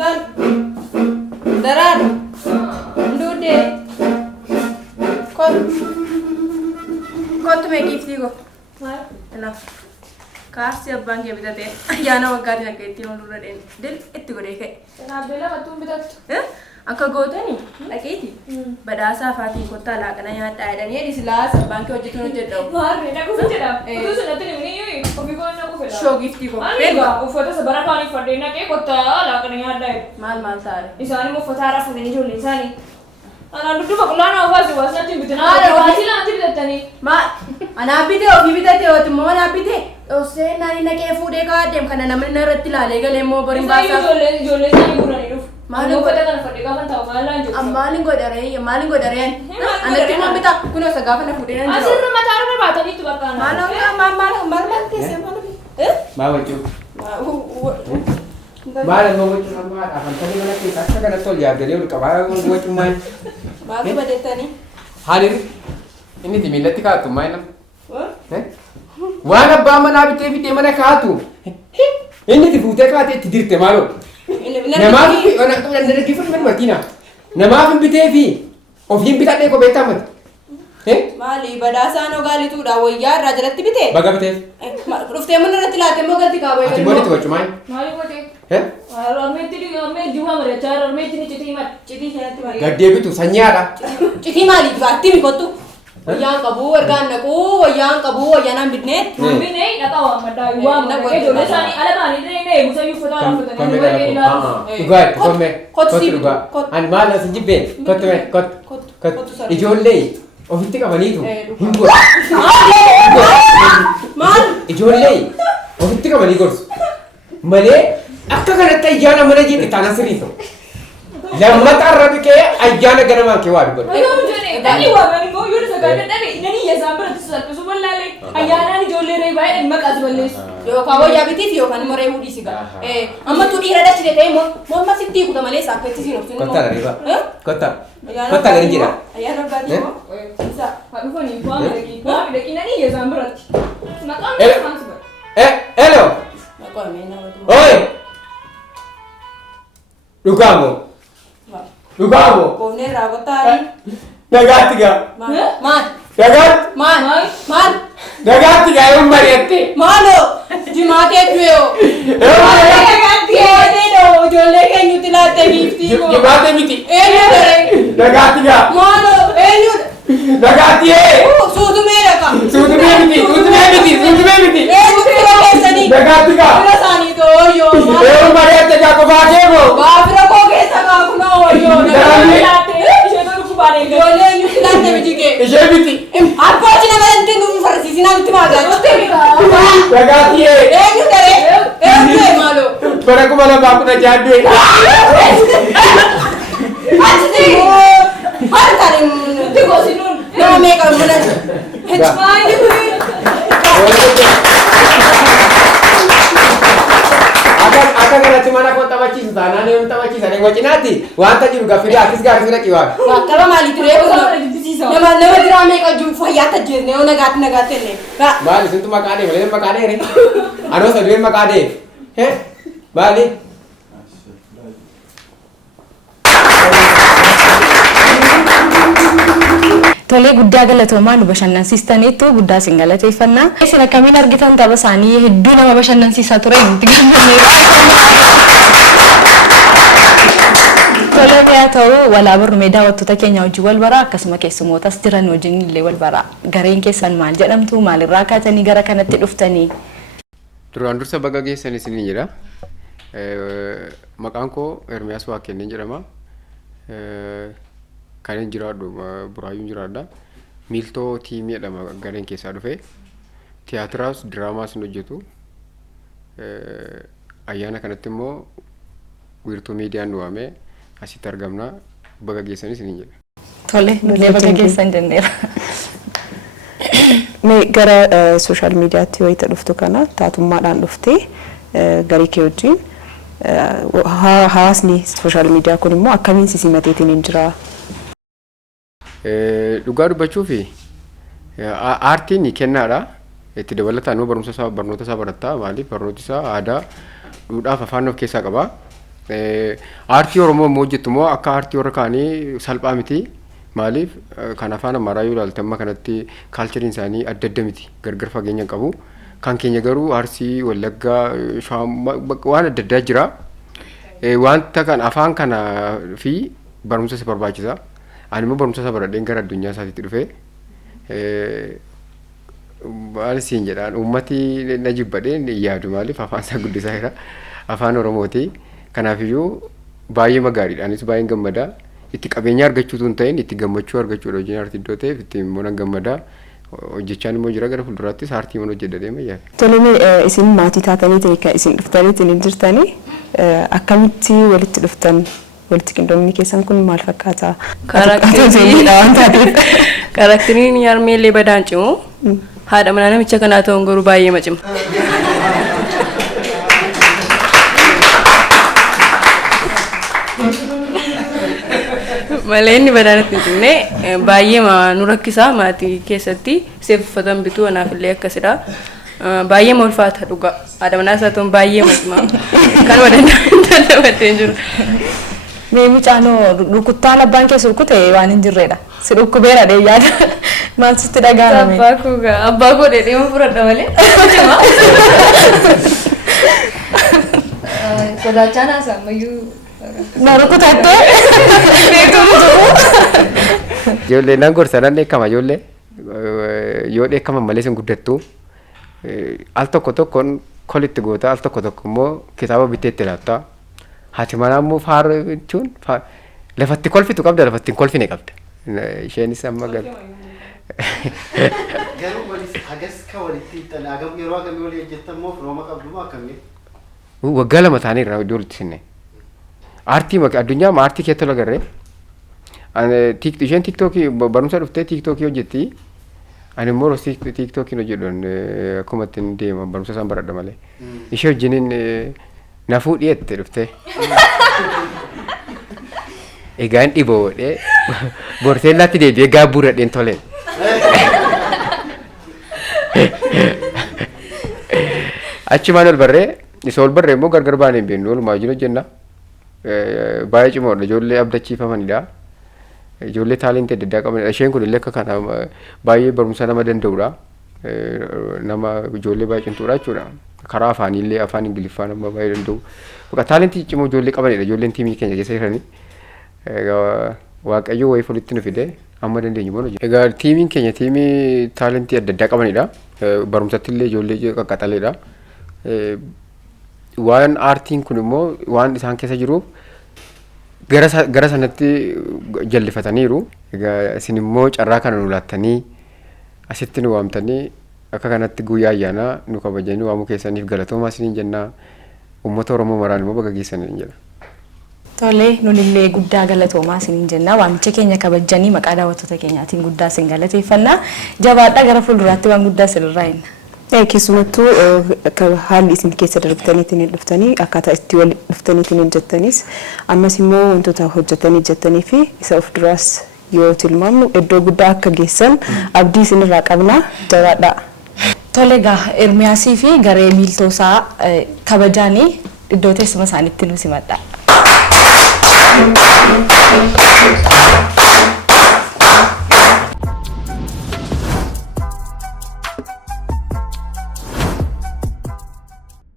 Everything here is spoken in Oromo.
Intan. Daran. Ndude. Kau tu make gift digo. Elah. Kasih abang ke bidat ya na wagari nak itu orang luar del itu kau dek. Kenapa bela batu bidat? Angka goda ni, lagi itu. Badasa Fatih kota lah, kerana yang ada ni di selas abang ke wajib tunjuk dah. Mar, nak aku fikir dah. Itu sudah tu ni ni, kopi kau nak aku fikir. Show gift digo. Enggak, aku foto sebarang kali foto nak ke kota lah kerana yang ada. Mal tar. Isani mau foto arah foto ni jual isani. Anak dulu bakulah nak apa sih? Wasna tim bidat. Wasi lah tim bidat ni. Ma, anak bidat, obi bidat tu mau anak bidat. Ose nari nak ke food eka dem kerana nama narat tila lega lemo boring basa. Jual isani bukan ni. Malu foto kan foto kau kan tahu malah jual. Maling go dari. Anak tu mau bidat, kuno segala nak food ni. Asal rumah taruh rumah batu ni tu bakal. Malang kes malu. Bawa cu. Malam mau cu sama akan tadi mana kita kan tol ya dari udah kabar mau cu main. Bagus pada ni. Hadir ini di milat ka tu main. Wana ba mana abite mana ka tu. Ini di bute ka te tidirte malo. Nama fi ona tu dan gifun men martina. Nama fi bite fi. Of him bitate ko betamat. Mali badasa no gali tu dah wayar rajalati bite. Baga bite. Rufte mana ratila te mo galti ka Ati boleh tu cu main. Mali bote. Orang jual mereka cara orang itu ni citi mat citi saya tu mari. Gade itu sanyara. Citi mali tu ati mi kotu. Yang kabu organ aku, yang kabu yang bidnet. Mami ni nak tahu mada uang mereka jual sani ada mani ni musa you foto orang foto ni. Ugai, kot juga. An mana sejibin, kot. Ijolei. Ofiti ka bani tu. Himbo. Mal. Ijolei. Ofiti ka bani kors. Male akka kanatti ayyaana mana jette tana sirito. Lammata arrabi ke ayyaana ganama ke waadu godhe. Ayo jene. Dani waamani mo yuru sagale dani nani yesambara tsalpe so wallale. Ayyaana ni jolle rei bae makas walles. Yo kawo yabiti yo kan more hudi siga. Amma tu dira da chide tay mo masitti ku tamale sakati sino. Kota riba. Kota gari jira. Ayyaana gadi mo. Bisa. Hapo ni kwa lagi. Kwa lagi nani yesambara. Makam masba. Hello. Ako mena watu. Oi. Lugamo. Pone rawatari. Nagatiga. Man. Nagat. Man. Nagatiga yung mariette. Malo. Jumate tuyo. Nagati. No, jolle ke nyutila te gifti ko. Jumate miti. Enyu dare. Nagatiga. Malo. Enyu. Nagati. Sudu mera ka. Sudu miti. Enyu kira kesani. Nagatiga. Kira sani to yo. Yung mariette ka ko bagemo. Bafira ko kesa ka kuno yo. Bane jolle nyutila te bijike. Ejebiti. Appo china malante nu farsi sina ultimaga. Nagati. Enyu dare. Enyu malo. Para ko mala baku na jadwe. Ati. Har tarim. Tigo sinun. No me ka muna. Hai ni bui. Akan kana cimana ko tawachi sana ne tawachi sana ngochi nati. Wanta juga fili akis gar fili kiwa. Kala mali tu rebo. Nama drama ka jum fayata jene ona gate ne. Bali sentu makane re. Ano sa due makane. Bali. Tole guddaa galatoomaa nu bashannansiistaniitu guddaa isin galateeffannaa. Isin akkamiin argitan tapha isaanii hedduu nama bashannansiisaa ture nuti gammadeera. Tole haa ta'u walaabarru mee daawwattoota keenya wajjin wal baraa akkasuma keessumootas jiran wajjin illee wal baraa. Gareen keessan maal jedhamtu maalirraa kaatanii gara kanatti dhuftanii? Duraan dursa baga geessan isin jira. Maqaan koo Ermiyaas Waaqennin jedhama. Kan jiraadhu Buraayyuun jiraadha. Miiltoo tiimii jedhama gareen keessaa dhufe. Tiyaatiraas diraamaas nu hojjetu. Ayyaana kanatti immoo wiirtuu miidiyaan nu waamee asitti argamna. Baga geessanis ni jedha. Tole nulee baga geessan jenneera. Mee gara social mediaatti wayita dhuftu kana taatummaadhaan dhuftee garii kee wajjin hawaasni social media kun immoo akkamiin sisimateetiin hin jiraa? Dhugaa dubbachuufi aartiin kennaadha. Itti dabalataan barnoota isaa barataa maaliif barnooti isaa aadaa duudhaaf afaan of keessaa qaba. Aartii Oromoo immoo hojjettu immoo akka aartii warra kaanii salphaa miti. Maaliif kan afaan Amaaraa yoo ilaalte amma kanatti kaalchariin isaanii adda adda miti. Gargar fageenya qabu. Kan keenya garuu Arsii, Wallaggaa, waan adda addaa jira. Wanta kan afaan kana fi barumsa isa barbaachisa. Ani immoo barumsa isa baradheen gara addunyaa isaatiitti dhufee maal siin jedhaan uummati na jibbadhee yaadu maaliif afaan isaa guddisaa jira. Afaan Oromooti. Kanaafiyyuu baay'ee magaariidha. Anis baay'een gammadaa. Itti qabeenya argachuutu hin ta'in itti gammachuu argachuudha hojiin aartii iddoo ta'eef itti immoo nan gammadaa. Hojjechaan immoo jira gara fuulduraattis aartii mana hojjedhadhee mayyaadha. Tole isin maatii taatanii kan isin dhuftanii jirtanii akkamitti walitti dhuftan walitti qindoomni keessan kun maal fakkaata? Karaktiriin Yarmeellee Badaan cimu haadha manaa namicha kanaa ta'uun garuu baay'ee macima. Malee inni Badaanitti hin cimne baay'ee nu rakkisa maatii keessatti seeffatan bituu anaaf illee akkasidha. Baay'ee ulfaata dhugaa. Haadha manaa isaa ta'uun baay'ee macima. Kanuma dandamattee jiru. Meemi caanoo rukuttaan abbaan keessa rukute waan hin jirredha. Si dhukkubeera dee yaada. Maal sitti dhagaahame? Abbaa koo dheedhee fudhadha malee. Sodaachaan haasaamayyuu. Na rukutattee? Ijoollee nan gorsa nan dheekkama ijoollee yoo dheekkaman malee sin guddattu al tokko tokkoon kolitti goota al tokko tokko immoo kitaaba bitteetti laatta. Haati manaa immoo faara jechuun lafatti kolfitu qabda lafatti hin kolfine qabda. Isheenis amma gal. Garuu hagas ka walitti yeroo hagamii walii hojjettan moo firooma qabdu moo akkamii? Waggaa lama taanii irraa iddoo walitti sinne. Aartii addunyaa aartii keetti tola garree. Isheen tiiktookii barumsa dhuftee tiiktookii hojjetti. Ani immoo tiiktookiin hojjedhuun akkuma ittiin deema barumsa isaan baradha malee. Ishee wajjiniin na fuudhiyeette dhuftee. Egaa hin dhiboodhee borteellaatti deebi'ee gaabbuudhadheen toleen. Achumaan ol barree isa ol barree immoo gargar baanee hin beeknu walumaa wajjin hojjenna. Baay'ee cimoodha ijoollee abdachiifamanidha. Ijoollee taalentii adda addaa qabanidha. Isheen kun illee akka kana baay'ee barumsa nama danda'udha. Nama ijoollee baay'ee cimtuudha jechuudha. Karaa afaanillee afaan Ingiliffaa nama baay'ee danda'u. Bakka taalentii cimoo ijoollee qabanidha. Ijoolleen tiimii keenya keessa jiranii. Waaqayyo wayii walitti nu fide amma dandeenyu boona jiru. Egaa tiimiin keenya tiimii taalentii adda addaa qabanidha. Barumsatti illee ijoollee qaqqaxaleedha. Waan aartiin kun immoo waan isaan keessa jiruuf gara sanatti jallifataniiru. Egaa isin immoo carraa kana nu laattanii asitti nu waamtanii akka kanatti guyyaa ayyaanaa nu kabajanii waamuu keessaniif galatoomaa isiniin jennaa. Uummata Oromoo maraan immoo baga geessaniin jedha. Tole nunillee guddaa galatoomaa isiniin jenna. Waamicha keenya kabajanii maqaa daawwattoota keenyaatiin guddaa isin galateeffanna. Jabaadhaa gara fuulduraatti waan guddaa isinirraa hinna. Keessumattuu haalli isin keessa darbitaniitiin dhuftanii akkaataa itti wal dhuftaniitiin hojjettanis ammas immoo wantoota hojjettanii jettanii fi isa of duraas yoo tilmaamnu iddoo guddaa akka geessan abdii isinirraa qabna. Jabaadhaa. Tole egaa Ermiyaasii fi garee miiltoosaa kabajaanii iddoo teessuma isaaniitti nu simadha.